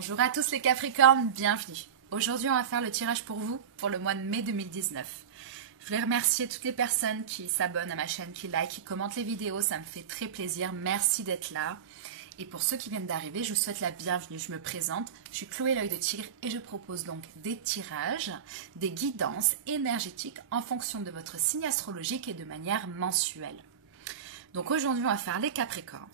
Bonjour à tous les Capricornes, bienvenue. Aujourd'hui, on va faire le tirage pour vous pour le mois de mai 2019. Je voulais remercier toutes les personnes qui s'abonnent à ma chaîne, qui like, qui commentent les vidéos, ça me fait très plaisir. Merci d'être là. Et pour ceux qui viennent d'arriver, je vous souhaite la bienvenue. Je me présente, je suis Chloé l'œil de tigre et je propose donc des tirages, des guidances énergétiques en fonction de votre signe astrologique et de manière mensuelle. Donc aujourd'hui, on va faire les Capricornes.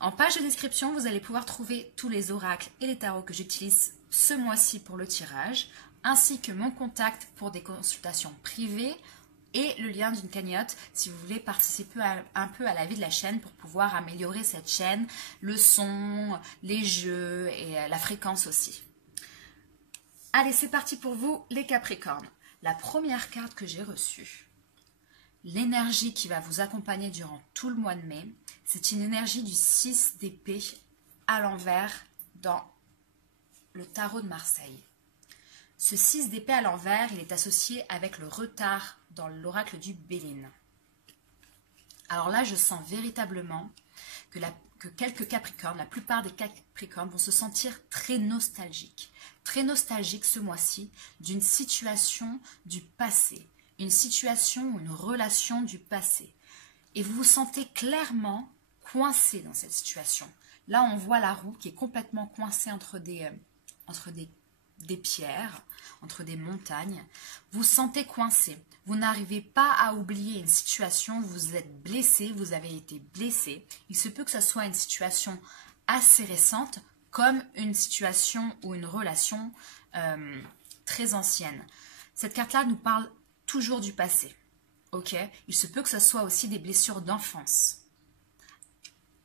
En page de description, vous allez pouvoir trouver tous les oracles et les tarots que j'utilise ce mois-ci pour le tirage, ainsi que mon contact pour des consultations privées et le lien d'une cagnotte si vous voulez participer un peu à la vie de la chaîne pour pouvoir améliorer cette chaîne, le son, les jeux et la fréquence aussi. Allez, c'est parti pour vous les Capricornes. La première carte que j'ai reçue, l'énergie qui va vous accompagner durant tout le mois de mai, c'est une énergie du 6 d'épée à l'envers dans le tarot de Marseille. Ce 6 d'épée à l'envers, il est associé avec le retard dans l'oracle du Béline. Alors là, je sens véritablement que quelques Capricornes, la plupart des Capricornes vont se sentir très nostalgiques ce mois-ci d'une situation du passé, une situation ou une relation du passé. Et vous vous sentez clairement coincé dans cette situation. Là, on voit la roue qui est complètement coincée entre des pierres, entre des montagnes. Vous vous sentez coincé. Vous n'arrivez pas à oublier une situation, vous êtes blessé, vous avez été blessé. Il se peut que ce soit une situation assez récente, comme une situation ou une relation très ancienne. Cette carte-là nous parle toujours du passé. Ok, il se peut que ce soit aussi des blessures d'enfance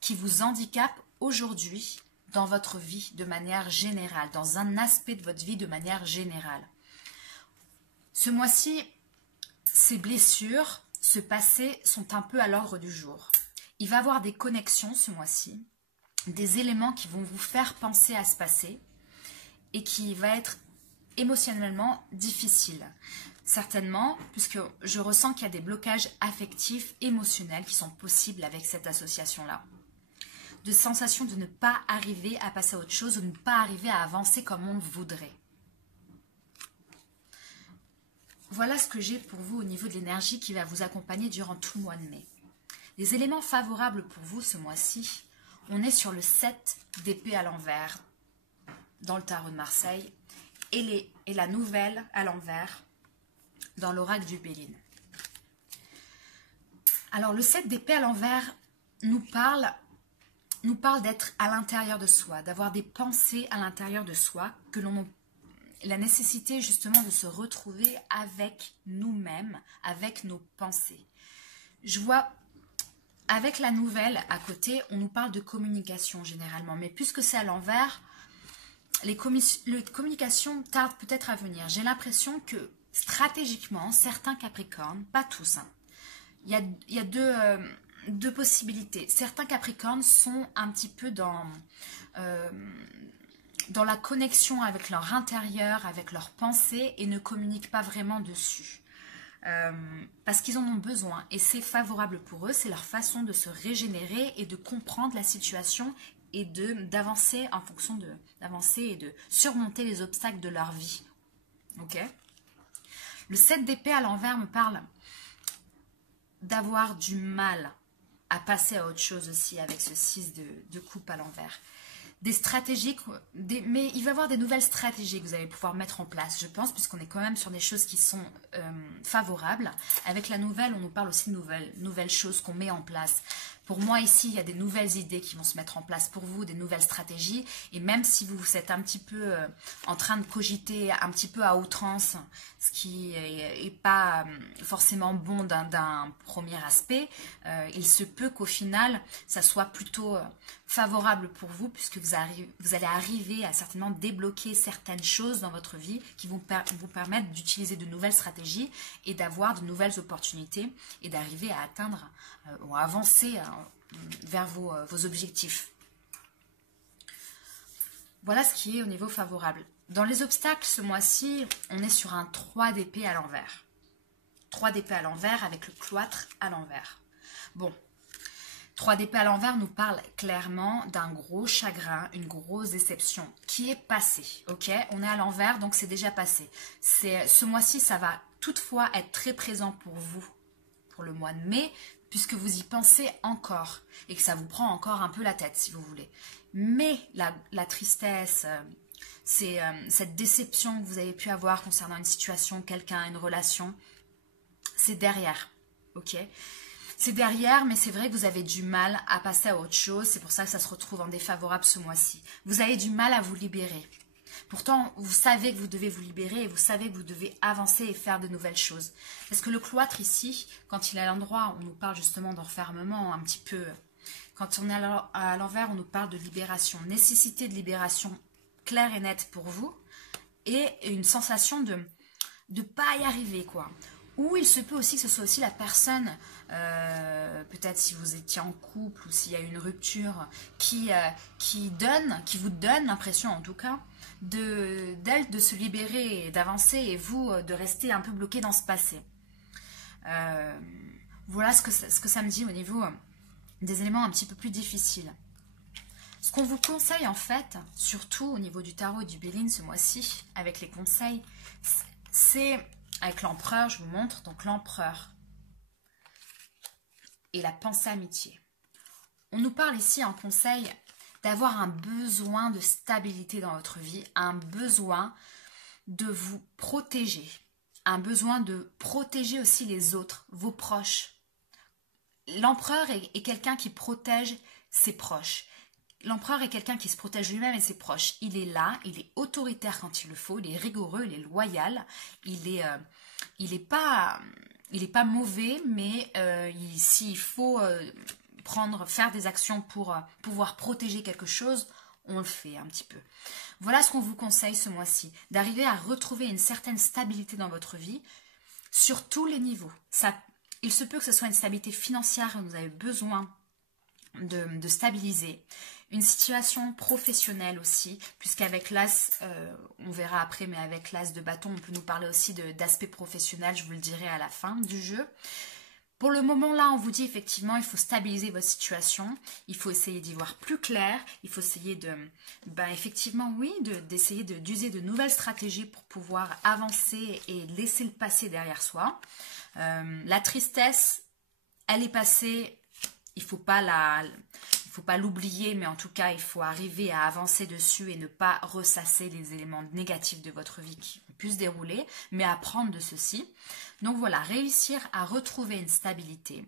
qui vous handicapent aujourd'hui dans votre vie de manière générale, dans un aspect de votre vie de manière générale. Ce mois-ci, ces blessures, ce passé sont un peu à l'ordre du jour. Il va y avoir des connexions ce mois-ci, des éléments qui vont vous faire penser à ce passé et qui va être émotionnellement difficile. Certainement, puisque je ressens qu'il y a des blocages affectifs, émotionnels qui sont possibles avec cette association-là. De sensation de ne pas arriver à passer à autre chose, de ne pas arriver à avancer comme on le voudrait. Voilà ce que j'ai pour vous au niveau de l'énergie qui va vous accompagner durant tout le mois de mai. Les éléments favorables pour vous ce mois-ci, on est sur le 7 d'épée à l'envers dans le tarot de Marseille et la nouvelle à l'envers dans l'oracle du Béline. Alors le 7 d'épée à l'envers nous parle d'être à l'intérieur de soi, d'avoir des pensées à l'intérieur de soi, que l'on a la nécessité justement de se retrouver avec nous-mêmes, avec nos pensées. Je vois, avec la nouvelle à côté, on nous parle de communication généralement, mais puisque c'est à l'envers, les communications tardent peut-être à venir. J'ai l'impression que stratégiquement, certains Capricornes, pas tous, hein, il y a deux possibilités. Certains Capricornes sont un petit peu dans la connexion avec leur intérieur, avec leurs pensées et ne communiquent pas vraiment dessus. Parce qu'ils en ont besoin et c'est favorable pour eux, c'est leur façon de se régénérer et de comprendre la situation et d'avancer en fonction d'avancer et de surmonter les obstacles de leur vie. Ok ? Le 7 d'épée à l'envers me parle d'avoir du mal à passer à autre chose aussi avec ce 6 de coupe à l'envers. Des stratégies, mais il va y avoir des nouvelles stratégies que vous allez pouvoir mettre en place, je pense, puisqu'on est quand même sur des choses qui sont favorables. Avec la nouvelle, on nous parle aussi de nouvelles choses qu'on met en place. Pour moi, ici, il y a des nouvelles idées qui vont se mettre en place pour vous, des nouvelles stratégies. Et même si vous êtes un petit peu en train de cogiter un petit peu à outrance, ce qui n'est pas forcément bon d'un premier aspect, il se peut qu'au final, ça soit plutôt favorable pour vous, puisque vous allez arriver à certainement débloquer certaines choses dans votre vie qui vont vous permettre d'utiliser de nouvelles stratégies et d'avoir de nouvelles opportunités et d'arriver à atteindre ou à avancer vers vos objectifs. Voilà ce qui est au niveau favorable. Dans les obstacles, ce mois-ci, on est sur un 3 d'épée à l'envers. 3 d'épée à l'envers avec le cloître à l'envers. Bon, 3 d'épée à l'envers nous parle clairement d'un gros chagrin, une grosse déception qui est passée. Ok, on est à l'envers, donc c'est déjà passé. Ce mois-ci, ça va toutefois être très présent pour vous, pour le mois de mai, puisque vous y pensez encore et que ça vous prend encore un peu la tête, si vous voulez. Mais la tristesse, c'est cette déception que vous avez pu avoir concernant une situation, quelqu'un, une relation, c'est derrière. Ok, c'est derrière, mais c'est vrai que vous avez du mal à passer à autre chose. C'est pour ça que ça se retrouve en défavorable ce mois-ci. Vous avez du mal à vous libérer. Pourtant, vous savez que vous devez vous libérer et vous savez que vous devez avancer et faire de nouvelles choses. Parce que le cloître ici, quand il est à l'endroit, on nous parle justement d'enfermement un petit peu. Quand on est à l'envers, on nous parle de libération. Nécessité de libération claire et nette pour vous. Et une sensation de ne pas y arriver, quoi. Ou il se peut aussi que ce soit aussi la personne, peut-être si vous étiez en couple ou s'il y a une rupture, qui vous donne l'impression en tout cas, d'elle de se libérer et d'avancer et vous de rester un peu bloqué dans ce passé. Voilà ce que ça me dit au niveau des éléments un petit peu plus difficiles. Ce qu'on vous conseille en fait, surtout au niveau du tarot et du Béline ce mois-ci, avec les conseils, c'est... Avec l'empereur, je vous montre, donc l'empereur et la pensée amitié. On nous parle ici en conseil d'avoir un besoin de stabilité dans votre vie, un besoin de vous protéger, un besoin de protéger aussi les autres, vos proches. L'empereur est quelqu'un qui protège ses proches. L'empereur est quelqu'un qui se protège lui-même et ses proches. Il est là, il est autoritaire quand il le faut, il est rigoureux, il est loyal, il est pas mauvais, mais s'il faut faire des actions pour pouvoir protéger quelque chose, on le fait un petit peu. Voilà ce qu'on vous conseille ce mois-ci, d'arriver à retrouver une certaine stabilité dans votre vie sur tous les niveaux. Il se peut que ce soit une stabilité financière où vous avez besoin de stabiliser, une situation professionnelle aussi, puisqu'avec l'as, on verra après, mais avec l'as de bâton, on peut nous parler aussi d'aspect professionnel, je vous le dirai à la fin du jeu. Pour le moment là, on vous dit effectivement, il faut stabiliser votre situation, il faut essayer d'y voir plus clair, il faut essayer effectivement oui, d'essayer d'user de nouvelles stratégies pour pouvoir avancer et laisser le passé derrière soi. La tristesse, elle est passée. Il ne faut pas l'oublier, mais en tout cas, il faut arriver à avancer dessus et ne pas ressasser les éléments négatifs de votre vie qui ont pu se dérouler, mais apprendre de ceci. Donc voilà, réussir à retrouver une stabilité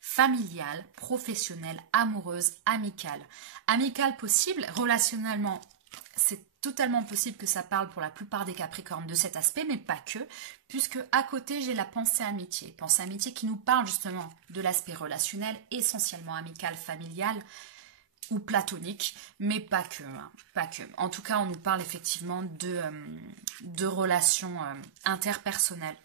familiale, professionnelle, amoureuse, amicale. Amicale possible, relationnellement, c'est totalement possible que ça parle pour la plupart des Capricornes de cet aspect, mais pas que, puisque à côté j'ai la pensée amitié. Pensée amitié qui nous parle justement de l'aspect relationnel, essentiellement amical, familial ou platonique, mais pas que, hein, pas que. En tout cas, on nous parle effectivement de relations interpersonnelles.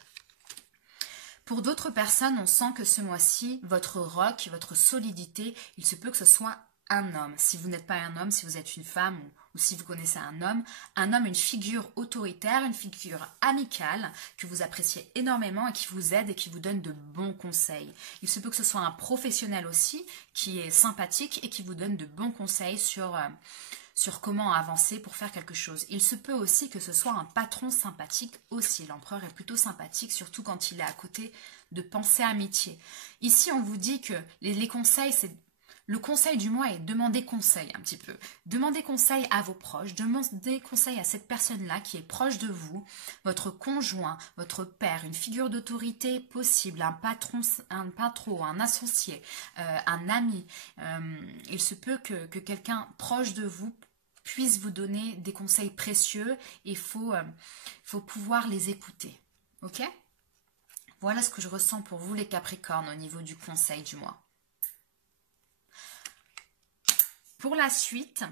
Pour d'autres personnes, on sent que ce mois-ci, votre roc, votre solidité, il se peut que ce soit un homme. Si vous n'êtes pas un homme, si vous êtes une femme ou si vous connaissez un homme, une figure autoritaire, une figure amicale que vous appréciez énormément et qui vous aide et qui vous donne de bons conseils. Il se peut que ce soit un professionnel aussi qui est sympathique et qui vous donne de bons conseils sur comment avancer pour faire quelque chose. Il se peut aussi que ce soit un patron sympathique aussi. L'empereur est plutôt sympathique, surtout quand il est à côté de pensée amitié. Ici, on vous dit que les conseils, c'est... Le conseil du mois est demander conseil un petit peu. Demandez conseil à vos proches, demandez conseil à cette personne-là qui est proche de vous, votre conjoint, votre père, une figure d'autorité possible, un patron, un associé, un ami. Il se peut que quelqu'un proche de vous puisse vous donner des conseils précieux et il faut pouvoir les écouter. Ok ? Voilà ce que je ressens pour vous les Capricornes au niveau du conseil du mois. Pour la suite,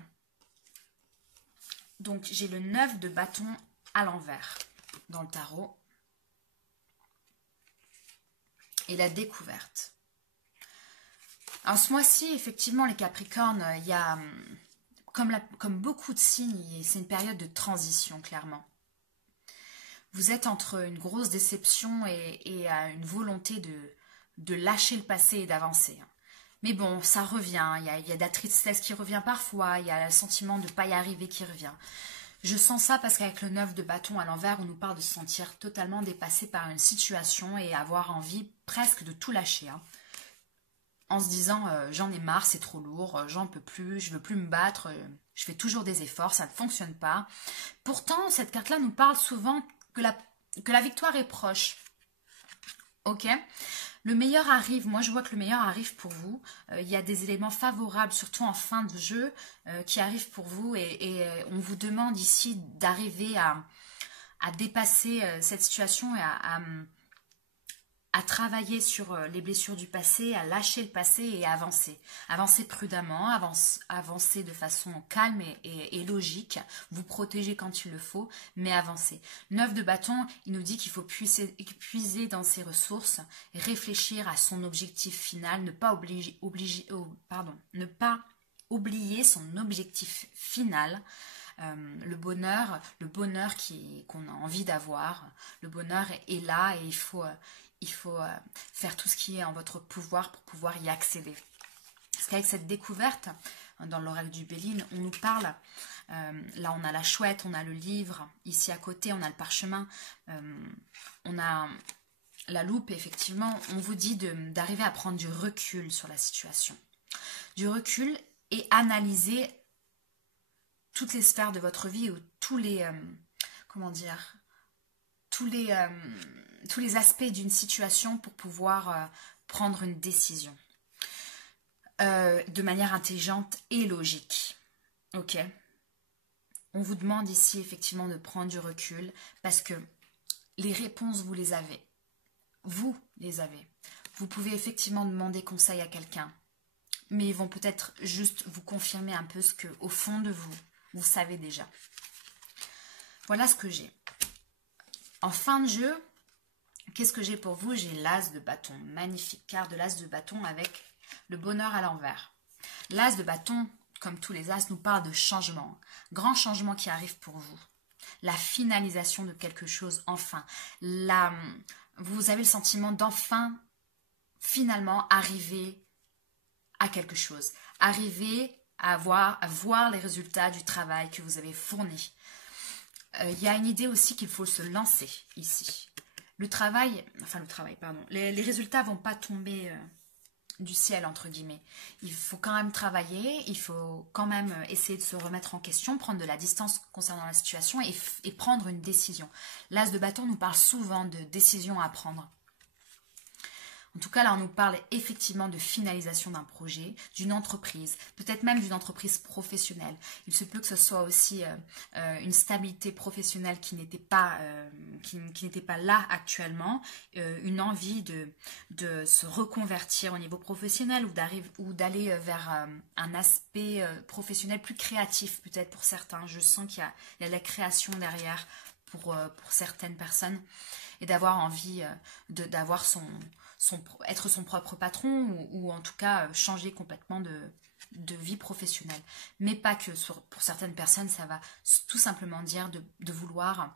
donc j'ai le 9 de bâton à l'envers dans le tarot et la découverte. Alors ce mois-ci, effectivement, les Capricornes, il y a, comme beaucoup de signes, c'est une période de transition, clairement. Vous êtes entre une grosse déception et une volonté de lâcher le passé et d'avancer. Mais bon, ça revient, il y a de la tristesse qui revient parfois, il y a le sentiment de ne pas y arriver qui revient. Je sens ça parce qu'avec le 9 de bâton à l'envers, on nous parle de se sentir totalement dépassé par une situation et avoir envie presque de tout lâcher. Hein. En se disant, j'en ai marre, c'est trop lourd, j'en peux plus, je veux plus me battre, je fais toujours des efforts, ça ne fonctionne pas. Pourtant, cette carte-là nous parle souvent que la victoire est proche. Ok, le meilleur arrive, moi je vois que le meilleur arrive pour vous. Il y a des éléments favorables, surtout en fin de jeu, qui arrivent pour vous et on vous demande ici d'arriver à dépasser cette situation et à travailler sur les blessures du passé, à lâcher le passé et à avancer. Avancer prudemment, avancer de façon calme et logique, vous protéger quand il le faut, mais avancer. 9 de bâton, il nous dit qu'il faut puiser dans ses ressources, réfléchir à son objectif final, ne pas oublier son objectif final. Le bonheur qu'on a envie d'avoir, le bonheur est là et il faut faire tout ce qui est en votre pouvoir pour pouvoir y accéder. Parce qu'avec cette découverte, dans l'oracle du Béline, on nous parle, là on a la chouette, on a le livre, ici à côté on a le parchemin, on a la loupe, effectivement, on vous dit d'arriver à prendre du recul sur la situation. Du recul et analyser toutes les sphères de votre vie ou tous les aspects d'une situation pour pouvoir prendre une décision de manière intelligente et logique. Ok. On vous demande ici effectivement de prendre du recul parce que les réponses vous les avez. Vous les avez. Vous pouvez effectivement demander conseil à quelqu'un, mais ils vont peut-être juste vous confirmer un peu ce que au fond de vous, vous savez déjà. Voilà ce que j'ai. En fin de jeu, qu'est-ce que j'ai pour vous? J'ai l'as de bâton. Magnifique carte de l'as de bâton avec le bonheur à l'envers. L'as de bâton, comme tous les as, nous parle de changement. Grand changement qui arrive pour vous. La finalisation de quelque chose, enfin. Vous avez le sentiment d'enfin, finalement, arriver à quelque chose. Arriver à voir les résultats du travail que vous avez fourni. Il y a une idée aussi qu'il faut se lancer ici. Les résultats vont pas tomber du ciel, entre guillemets. Il faut quand même travailler, il faut quand même essayer de se remettre en question, prendre de la distance concernant la situation et prendre une décision. L'as de bâton nous parle souvent de décisions à prendre. En tout cas, là, on nous parle effectivement de finalisation d'un projet, d'une entreprise, peut-être même d'une entreprise professionnelle. Il se peut que ce soit aussi une stabilité professionnelle qui n'était pas là actuellement, une envie de se reconvertir au niveau professionnel ou d'aller vers un aspect professionnel plus créatif, peut-être pour certains. Je sens qu'il y a de la création derrière pour certaines personnes et d'avoir envie d'avoir être son propre patron ou en tout cas changer complètement de vie professionnelle. Mais pas que pour certaines personnes, ça va tout simplement dire de vouloir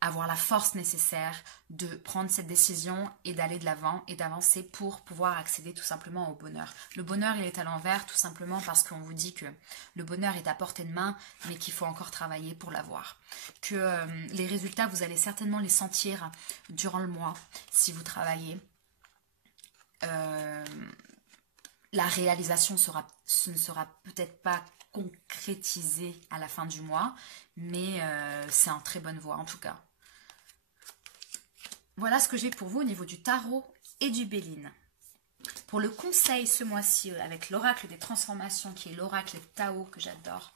avoir la force nécessaire de prendre cette décision et d'aller de l'avant et d'avancer pour pouvoir accéder tout simplement au bonheur. Le bonheur, il est à l'envers tout simplement parce qu'on vous dit que le bonheur est à portée de main mais qu'il faut encore travailler pour l'avoir. Que les résultats, vous allez certainement les sentir durant le mois si vous travaillez. La réalisation ne sera peut-être pas concrétisée à la fin du mois, mais c'est en très bonne voie en tout cas. Voilà ce que j'ai pour vous au niveau du tarot et du Béline. Pour le conseil ce mois-ci avec l'oracle des transformations qui est l'oracle Tao que j'adore,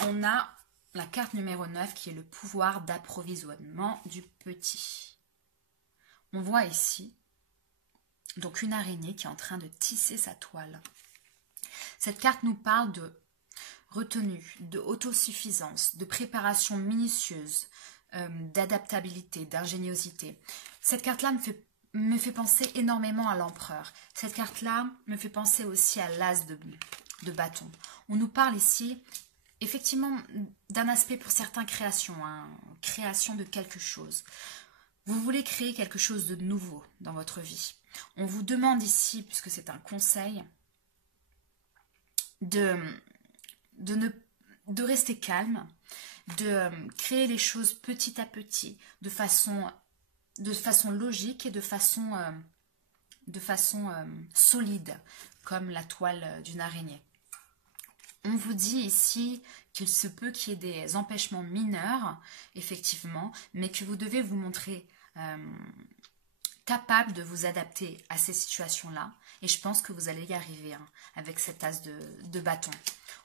on a la carte numéro 9 qui est le pouvoir d'approvisionnement du petit. On voit ici donc une araignée qui est en train de tisser sa toile. Cette carte nous parle de retenue, de autosuffisance, de préparation minutieuse, d'adaptabilité, d'ingéniosité. Cette carte-là me fait penser énormément à l'empereur. Cette carte-là me fait penser aussi à l'as de bâton. On nous parle ici effectivement d'un aspect pour certains création, création de quelque chose. Vous voulez créer quelque chose de nouveau dans votre vie. On vous demande ici, puisque c'est un conseil, de rester calme, de créer les choses petit à petit, de façon logique et de façon solide, comme la toile d'une araignée. On vous dit ici qu'il se peut qu'il y ait des empêchements mineurs, effectivement, mais que vous devez vous montrer capable de vous adapter à ces situations-là. Et je pense que vous allez y arriver hein, avec cet as de bâton.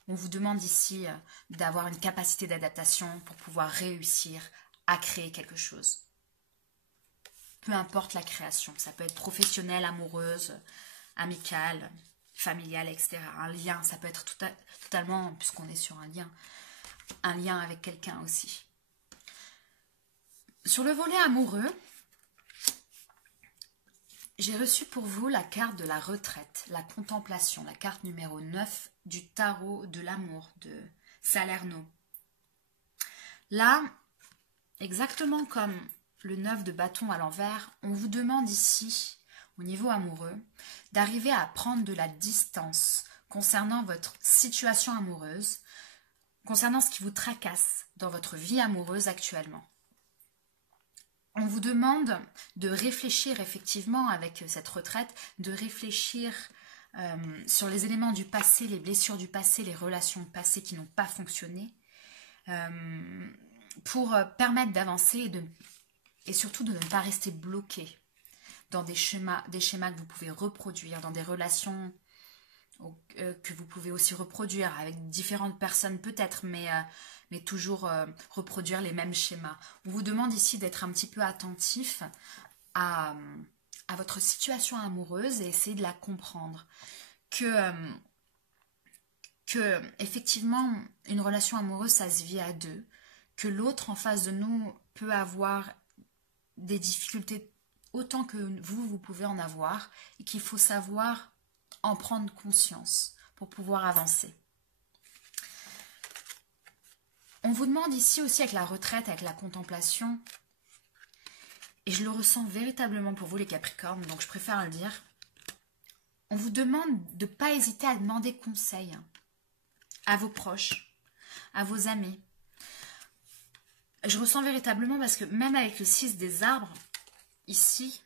On vous demande ici d'avoir une capacité d'adaptation pour pouvoir réussir à créer quelque chose. Peu importe la création, ça peut être professionnelle, amoureuse, amicale, familiale, etc. Un lien, ça peut être totalement, puisqu'on est sur un lien avec quelqu'un aussi. Sur le volet amoureux, j'ai reçu pour vous la carte de la retraite, la contemplation, la carte numéro 9 du tarot de l'amour de Salerno. Là, exactement comme le 9 de bâton à l'envers, on vous demande ici, au niveau amoureux, d'arriver à prendre de la distance concernant votre situation amoureuse, concernant ce qui vous tracasse dans votre vie amoureuse actuellement. On vous demande de réfléchir effectivement avec cette retraite, de réfléchir sur les éléments du passé, les blessures du passé, les relations passées qui n'ont pas fonctionné, pour permettre d'avancer et surtout de ne pas rester bloqué dans des schémas que vous pouvez reproduire, dans des relations que vous pouvez aussi reproduire avec différentes personnes peut-être, mais toujours reproduire les mêmes schémas. On vous demande ici d'être un petit peu attentif à votre situation amoureuse et essayer de la comprendre. Que effectivement, une relation amoureuse, ça se vit à deux. Que l'autre en face de nous peut avoir des difficultés autant que vous pouvez en avoir et qu'il faut savoir en prendre conscience pour pouvoir avancer. On vous demande ici aussi avec la retraite, avec la contemplation, et je le ressens véritablement pour vous les Capricornes, donc je préfère le dire, on vous demande de ne pas hésiter à demander conseil à vos proches, à vos amis. Je ressens véritablement parce que même avec le 6 des arbres, ici,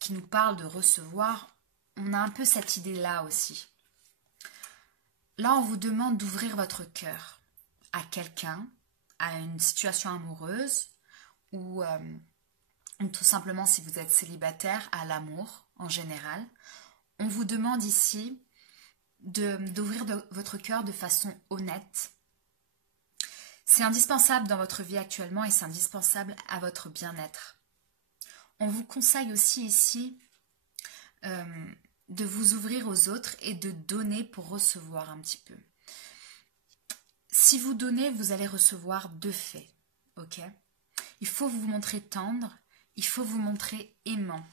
qui nous parle de recevoir, on a un peu cette idée-là aussi. Là, on vous demande d'ouvrir votre cœur à quelqu'un, à une situation amoureuse ou tout simplement si vous êtes célibataire, à l'amour en général. On vous demande ici d'ouvrir votre cœur de façon honnête. C'est indispensable dans votre vie actuellement et c'est indispensable à votre bien-être. On vous conseille aussi ici de vous ouvrir aux autres et de donner pour recevoir un petit peu. Si vous donnez, vous allez recevoir de fait, ok ? Il faut vous montrer tendre, il faut vous montrer aimant.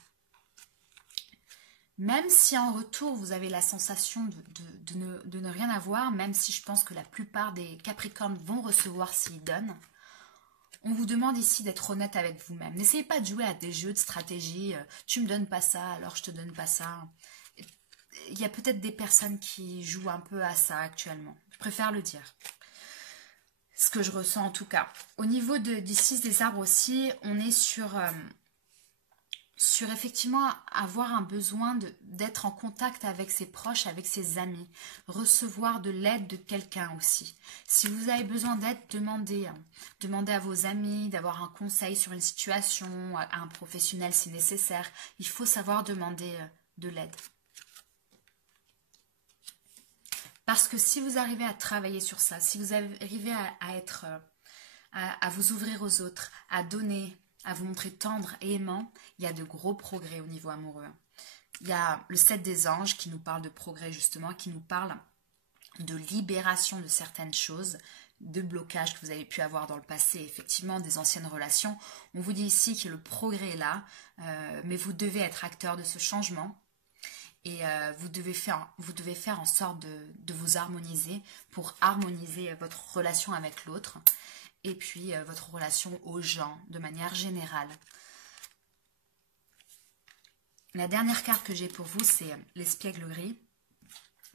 Même si en retour, vous avez la sensation de ne rien avoir, même si je pense que la plupart des Capricornes vont recevoir s'ils donnent, on vous demande ici d'être honnête avec vous-même. N'essayez pas de jouer à des jeux de stratégie. Tu me donnes pas ça, alors je te donne pas ça. Il y a peut-être des personnes qui jouent un peu à ça actuellement. Je préfère le dire. Ce que je ressens en tout cas. Au niveau du 6 des arbres aussi, on est sur effectivement avoir un besoin d'être en contact avec ses proches, avec ses amis, recevoir de l'aide de quelqu'un aussi. Si vous avez besoin d'aide, demandez à vos amis, d'avoir un conseil sur une situation, à un professionnel si nécessaire. Il faut savoir demander de l'aide. Parce que si vous arrivez à travailler sur ça, si vous arrivez à vous ouvrir aux autres, à donner, à vous montrer tendre et aimant, il y a de gros progrès au niveau amoureux. Il y a le 7 des anges qui nous parle de progrès justement, qui nous parle de libération de certaines choses, de blocages que vous avez pu avoir dans le passé, effectivement des anciennes relations. On vous dit ici que le progrès est là, mais vous devez être acteur de ce changement. Et vous devez faire en sorte de vous harmoniser pour harmoniser votre relation avec l'autre. et puis votre relation aux gens de manière générale. La dernière carte que j'ai pour vous, c'est l'espiègle gris.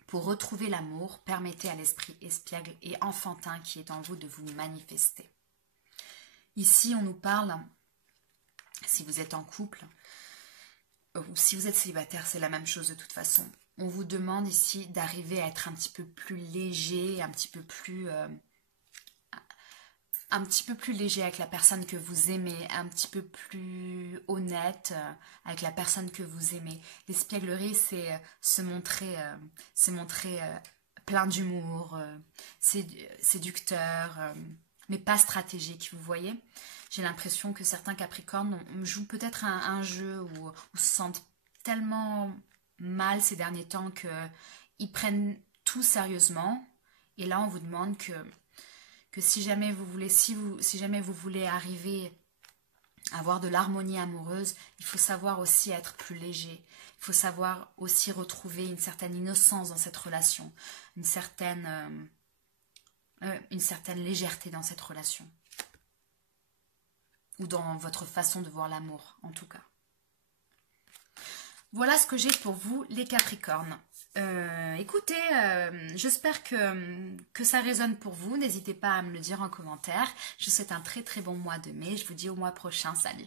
Pour retrouver l'amour, permettez à l'esprit espiègle et enfantin qui est en vous de vous manifester. Ici, on nous parle, si vous êtes en couple, ou si vous êtes célibataire, c'est la même chose de toute façon. On vous demande ici d'arriver à être un petit peu plus léger, un petit peu plus léger avec la personne que vous aimez, un petit peu plus honnête avec la personne que vous aimez. L'espièglerie, c'est se montrer plein d'humour, séducteur, mais pas stratégique, vous voyez. J'ai l'impression que certains Capricornes jouent peut-être un jeu ou se sentent tellement mal ces derniers temps qu'ils prennent tout sérieusement. Et là, on vous demande que si jamais vous voulez arriver à avoir de l'harmonie amoureuse, il faut savoir aussi être plus léger. Il faut savoir aussi retrouver une certaine innocence dans cette relation, une certaine légèreté dans cette relation. Ou dans votre façon de voir l'amour, en tout cas. Voilà ce que j'ai pour vous, les Capricornes. Écoutez, j'espère que ça résonne pour vous. N'hésitez pas à me le dire en commentaire. Je vous souhaite un très très bon mois de mai. Je vous dis au mois prochain. Salut!